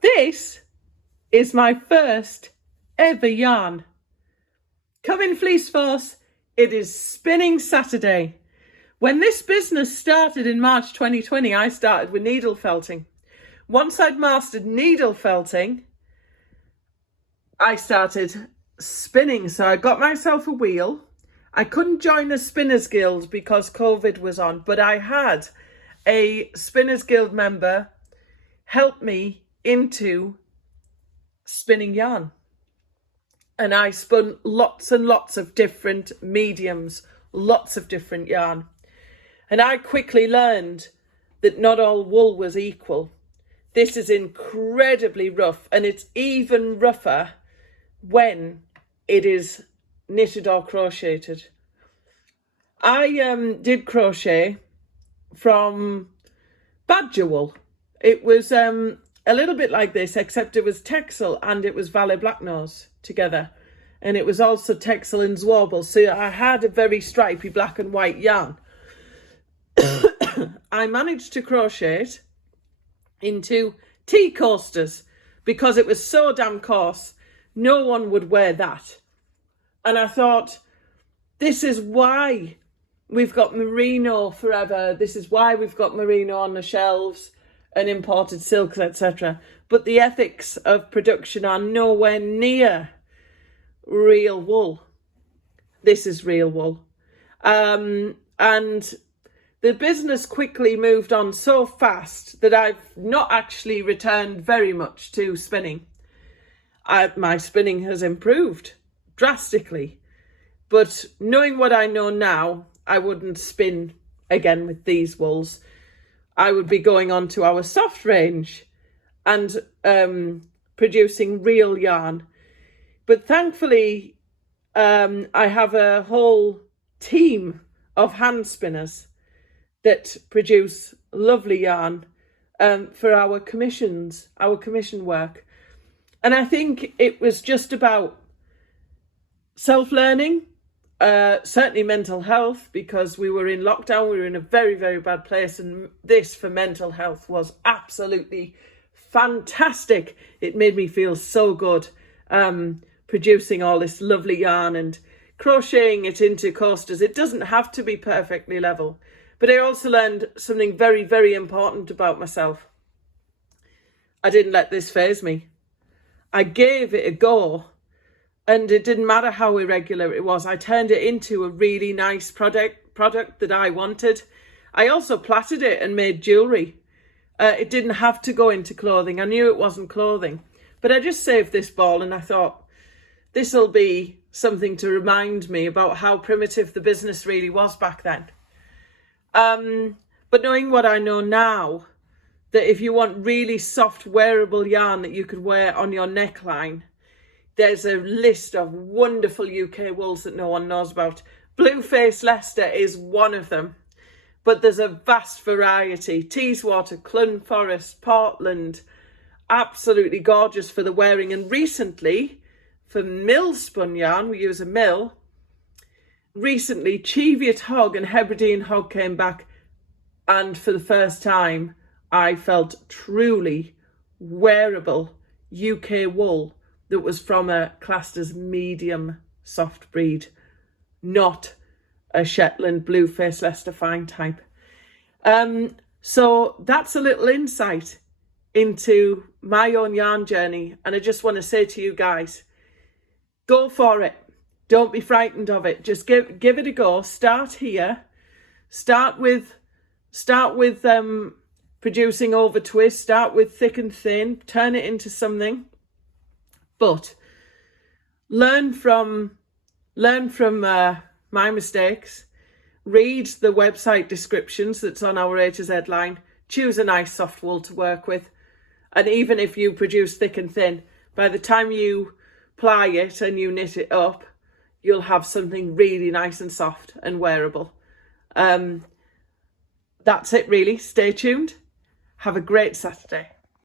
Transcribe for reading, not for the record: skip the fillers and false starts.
This is my first ever yarn. Come in Fleece Force, it is Spinning Saturday. When this business started in March 2020, I started with needle felting. Once I'd mastered needle felting, I started spinning. So I got myself a wheel. I couldn't join the Spinners Guild because COVID was on, but I had a Spinners Guild member help me into spinning yarn. And I spun lots and lots of different mediums, lots of different yarn. And I quickly learned that not all wool was equal. This is incredibly rough, and it's even rougher when it is knitted or crocheted. I did crochet from badger wool. It was a little bit like this, except it was Texel and it was Valet Blacknose together. And it was also Texel and Zwarble. So I had a very stripy black and white yarn. I managed to crochet it into tea coasters because it was so damn coarse. No one would wear that. And I thought, this is why we've got merino forever. This is why we've got merino on the shelves and imported silks, etc. But the ethics of production are nowhere near real wool. This is real wool. And the business quickly moved on so fast that I've not actually returned very much to spinning. My spinning has improved drastically. But knowing what I know now, I wouldn't spin again with these wools. I would be going on to our soft range and producing real yarn. But thankfully, I have a whole team of hand spinners that produce lovely yarn for our commission work. And I think it was just about self-learning, certainly mental health, because we were in lockdown, we were in a very, very bad place, and this for mental health was absolutely fantastic. It made me feel so good producing all this lovely yarn and crocheting it into coasters. It doesn't have to be perfectly level. But I also learned something very, very important about myself. I didn't let this faze me. I gave it a go, and it didn't matter how irregular it was. I turned it into a really nice product that I wanted. I also plaited it and made jewellery. It didn't have to go into clothing. I knew it wasn't clothing. But I just saved this ball and I thought, this will be something to remind me about how primitive the business really was back then. But knowing what I know now, that if you want really soft wearable yarn that you could wear on your neckline, there's a list of wonderful UK wools that no one knows about. Blueface Leicester is one of them, but there's a vast variety. Teeswater, Clun Forest, Portland, absolutely gorgeous for the wearing. And recently, for mill spun yarn, we use a mill. Recently, Cheviot Hog and Hebridean Hog came back, and for the first time, I felt truly wearable UK wool that was from a classed as medium soft breed, not a Shetland Blueface Leicester fine type. So that's a little insight into my own yarn journey, and I just want to say to you guys, go for it. Don't be frightened of it. Just give it a go. Start here. Start with producing over twist. Start with thick and thin. Turn it into something. But learn from my mistakes. Read the website descriptions that's on our A to Z line. Choose a nice soft wool to work with. And even if you produce thick and thin, by the time you ply it and you knit it up, you'll have something really nice and soft and wearable. That's it really. Stay tuned. Have a great Saturday.